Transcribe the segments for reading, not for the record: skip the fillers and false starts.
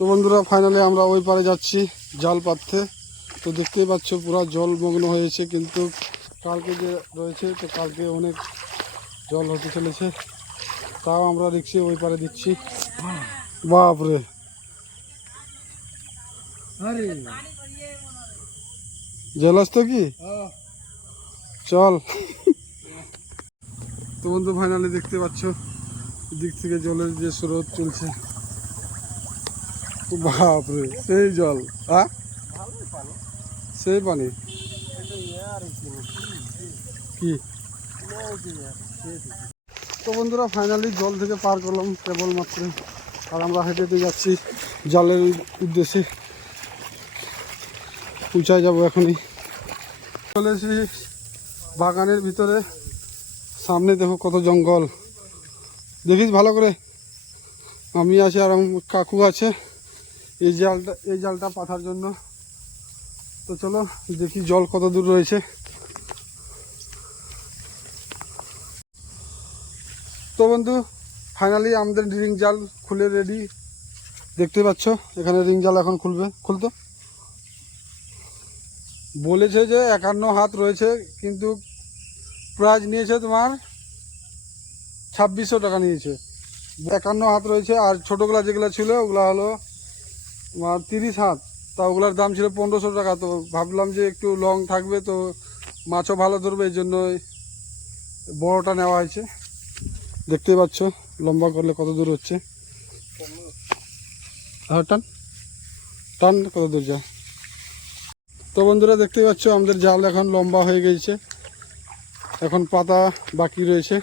তো বন্ধুরা ফাইনালি আমরা ওই পারে যাচ্ছি জাল পাততে। তো দেখতেই পাচ্ছ পুরো জলমগ্ন হয়েছে, কিন্তু কালকে যে রয়েছে তো কালকে অনেক জল হতে চলেছে, তাও আমরা রিক্সে ওই পারে দিচ্ছি। বাপরে জেলাস তো কি চল। তো বন্ধু ফাইনালি দেখতে পাচ্ছ দিক থেকে জলের যে স্রোত চলছে, বাপরে সেই জল, হ্যাঁ সেই পানি কি। তো বন্ধুরা ফাইনালি জল থেকে পার করলাম কেবলমাত্র, আর আমরা হেঁটে যাচ্ছি জলের উদ্দেশ্যে, পৌঁছায় যাবো এখনই। চলে এসেছি বাগানের ভিতরে, সামনে দেখো কত জঙ্গল, দেখিস ভালো করে। আমি আছি আর কাকু আছে এই জালটা পাতার জন্য। তো চলো দেখি জল কত দূর রয়েছে। তো বন্ধু ফাইনালি আমাদের রিং জাল খুলে রেডি, দেখতে পাচ্ছ এখানে রিং জাল এখন খুলতো বলেছে যে 51 হাত রয়েছে, কিন্তু প্রাইজ নিয়েছে তোমার 2600 টাকা নিয়েছে। 51 হাত রয়েছে, আর ছোটোগুলা যেগুলো ছিল ওগুলো হলো তোমার 30 হাত, তা ওগুলার দাম ছিল 1500 টাকা। তো ভাবলাম যে একটু লং থাকবে, তো মাছও ভালো ধরবে, এই জন্য বড়টা নেওয়া হয়েছে। দেখতেই পাচ্ছ লম্বা করলে কত দূর হচ্ছে, টান টান কত দূর যায়। তো বন্ধুরা দেখতেই পাচ্ছ আমাদের জাল এখন লম্বা হয়ে গেছে, এখন পাতা বাকি রয়েছে।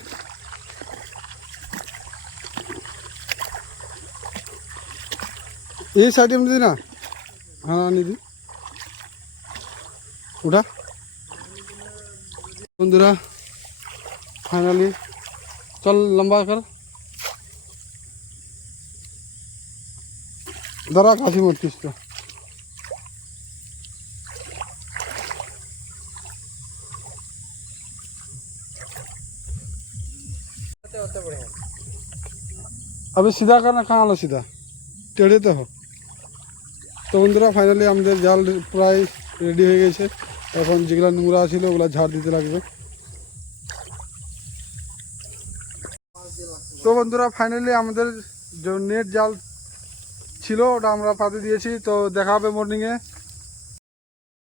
এই সাইডে নিদি না, হ্যাঁ নিদি ওটা। বন্ধুরা ফাইনালি চল লম্বা কর, দাঁড়া কাশি মরছিস তো। अबे सीधा करना, कहाँ आलो सीधा, टेढ़े तो हो। তো বন্ধুরা ফাইনালি আমাদের জাল প্রায় রেডি হয়ে গেছে, এখন যেগুলো নোংরা ছিল ওগুলো ঝাড় দিতে লাগবে। তো বন্ধুরা ফাইনালি আমাদের যে নেট জাল ছিল ওটা আমরা পাতে দিয়েছি, তো দেখা হবে মর্নিংয়ে।